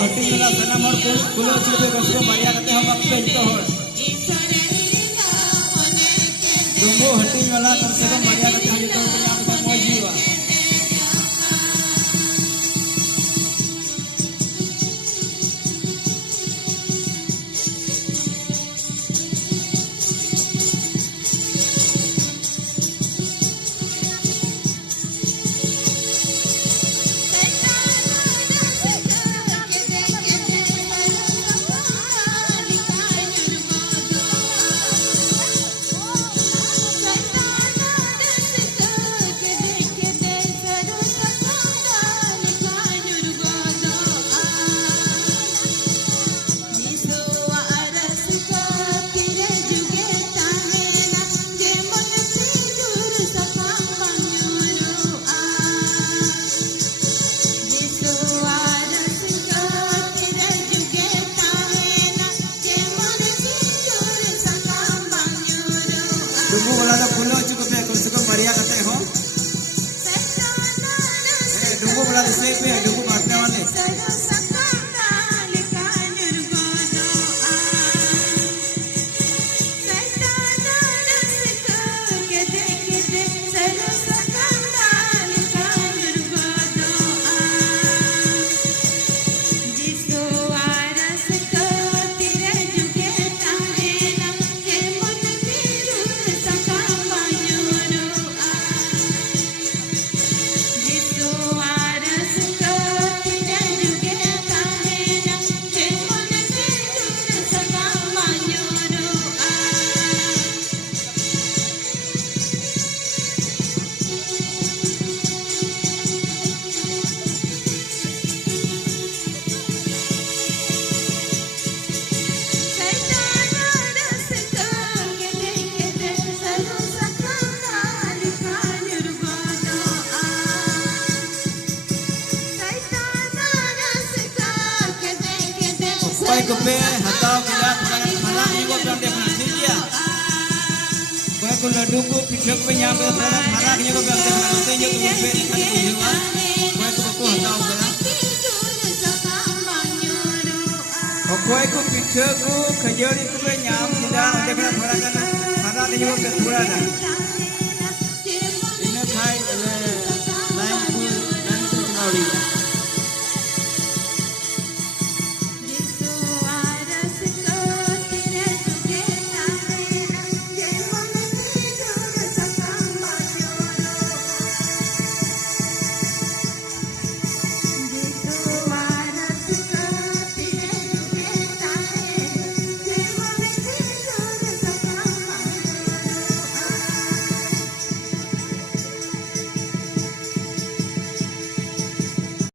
hati nila sana mor kulo chube kasro Maria kate hama pento hor dumbu hati nila kasro Maria kate hama to punya kate mojiwa Dumbu wala na kulo cukup ya kung suka Maria kate ho dumbu wala na safe ya dumbu matna wale Koi kupe hatau kila mana ibu berante nanti dia. Koi kulo duku pichak pe nyampe mana ibu berante nanti ibu kupe ikan ibu. Koi kuku hatau kila. Koi ku pichak ku kajari kupe nyam tidak ada kena orang kana mana ibu berante. Ini kai